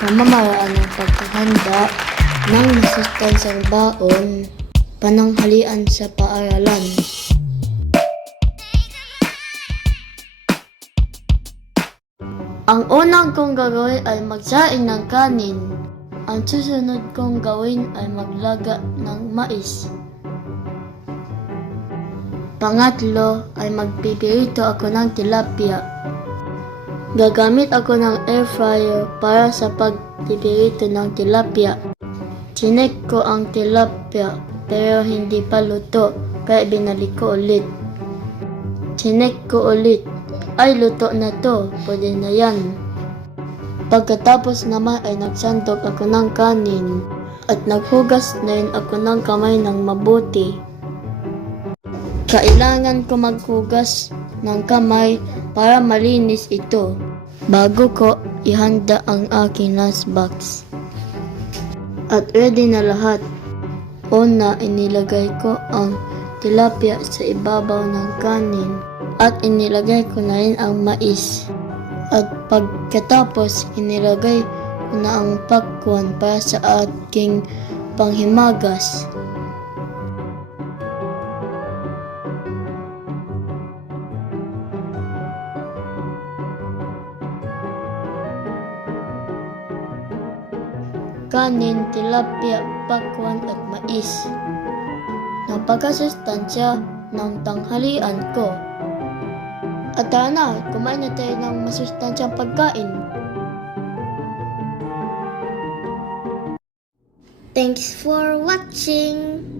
pamamaraan ng paghahanda ng masustansang baon, pananghalian sa paaralan. Ang unang kong gagawin ay magsaing ng kanin. Ang susunod kong gawin ay maglaga ng mais. Pangatlo ay magpipirito ako ng tilapia. Gagamit ako ng air fryer para sa pagpipirito ng tilapia. Chinek ko ang tilapia pero hindi pa luto kaya binalik ko ulit. Chinek ko ulit. Ay, luto na to. Pwede na yan. Pagkatapos naman ay nagsandok ako ng kanin at naghugas na rin ako ng kamay ng mabuti. Kailangan ko maghugas ng kamay para malinis ito bago ko ihanda ang aking lunchbox. At ready na lahat. Una, inilagay ko ang tilapia sa ibabaw ng kanin at inilagay ko na rin ang mais. At pagkatapos, inilagay ko na ang pakwan para sa aking panghimagas. Kanin, tilapia, pakwan at mais. Napakasustansya ng tanghalian ko. At tara na, kumain na tayo ng masustansyang pagkain. Thanks for watching!